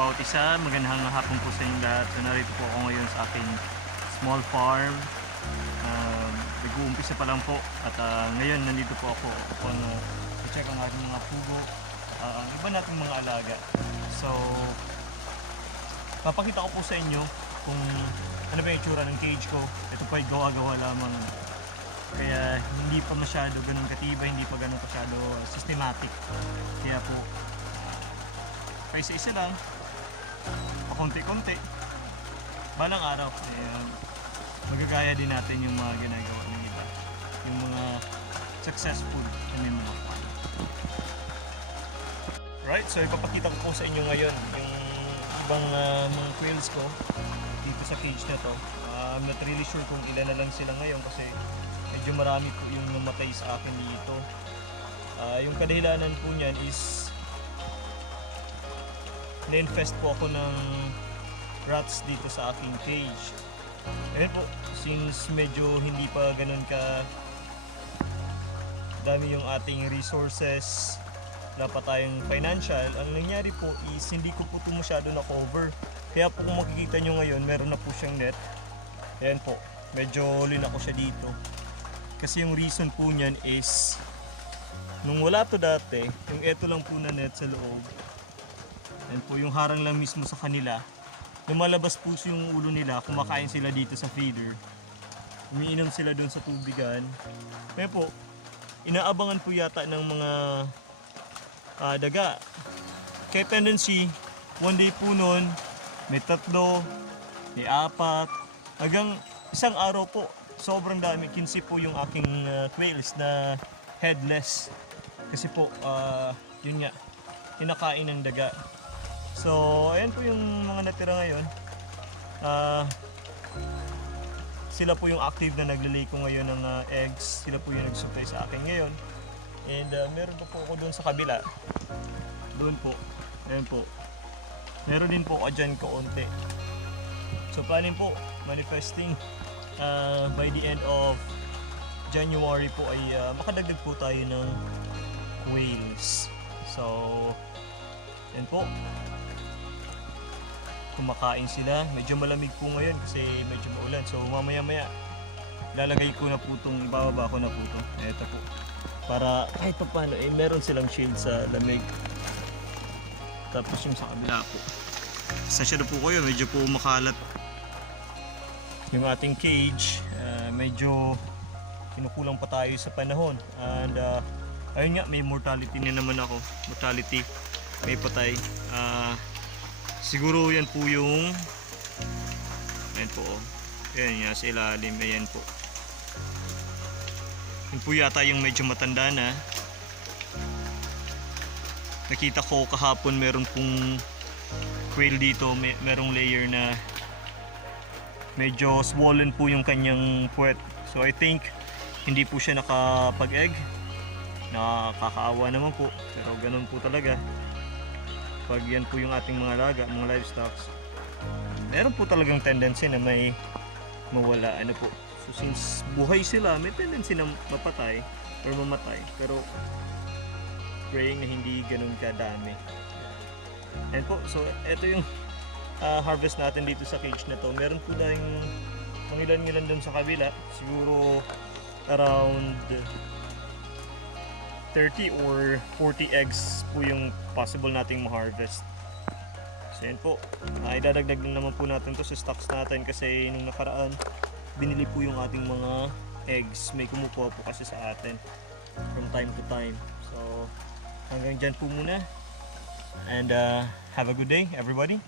bawat isa. Magandang hapon po sa inyong lahat. So narito po ako ngayon sa aking small farm. Nag-uumpisa pa lang po at ngayon nandito po ako upang i-check ang ating mga pugo, ang iba nating mga alaga. So papakita ko po sa inyo kung ano ba yung itsura ng cage ko. Ito po ay gawa-gawa lamang, kaya hindi pa masyado ganun katibay, hindi pa ganun masyado systematic. Kaya po isa-isa lang, pakunti-kunti, balang araw magagaya din natin yung mga ginagawa ng iba, yung mga successful na may mga farm. Right, so ipapakita ko po sa inyo ngayon yung ibang mga quails ko dito sa cage na to. I'm not really sure kung ilan na lang sila ngayon kasi medyo marami po yung namatay sa akin dito. Yung kadahilanan po niyan is na-infest po ako ng rats dito sa aking cage. Ayun po, since medyo hindi pa ganun ka dami yung ating resources, dapat tayong financial, ang nangyari po is hindi ko po ito masyado na cover. Kaya po kung makikita nyo ngayon, meron na po siyang net. Ayan po, medyo linako siya dito. Kasi yung reason po niyan is nung wala to dati, yung eto lang po na net sa loob, ayan po yung harang lang mismo sa kanila, lumalabas po yung ulo nila, kumakain sila dito sa feeder, umiinom sila doon sa tubigan. Kaya po inaabangan po yata ng mga daga. Kaya tendency, one day po nun may 3, may 4, hanggang isang araw po sobrang dami. 15 po yung aking quails na headless, kasi po yun nga, kinakain ng daga. So ayan po yung mga natira ngayon. Sila po yung active na naglalay ko ngayon ng eggs. Sila po yung nagsupply sa akin ngayon. And meron pa po ako doon sa kabila. Doon po, ayan po, meron din po ako dyan kaunti. So planning po, manifesting by the end of January po ay makadagdag po tayo ng quails. So yan po, kumakain sila. Medyo malamig po ngayon kasi medyo maulan. So mamaya maya lalagay ko na po itong, ibababa ko na po ito. Ito po, para kahit pa paano meron silang shield sa lamig. Tapos yung sa kabila po, sasya na po kayo, medyo po makalat yung ating cage. Medyo kinukulang pa tayo sa panahon. And ayun nga, may mortality na naman ako. Mortality, may patay. Siguro yan po yung, ayan po, ayan nga sa ilalim, ayan po. Yun po yata yung medyo matanda na. Nakita ko kahapon meron pong quail dito, merong layer na medyo swollen po yung kanyang puwet. So I think hindi po siya nakapag-egg. Nakakaawa naman po, pero ganun po talaga pag yan po yung ating mga alaga, mga livestock. Meron po talagang tendency na may mawala, ano po. So since buhay sila, may tendency na mapatay or mamatay, pero praying na hindi ganun kadami. And po, so ito yung harvest natin dito sa cage na to. Meron po na yung mangilan-ngilan dun sa kabila, siguro around 30 or 40 eggs po yung possible nating ma-harvest. So yan po, idadagdag na naman po natin to sa stocks natin kasi nung nakaraan binili po yung ating mga eggs. May kumukuha po kasi sa atin from time to time. So hanggang dyan po muna, and have a good day everybody.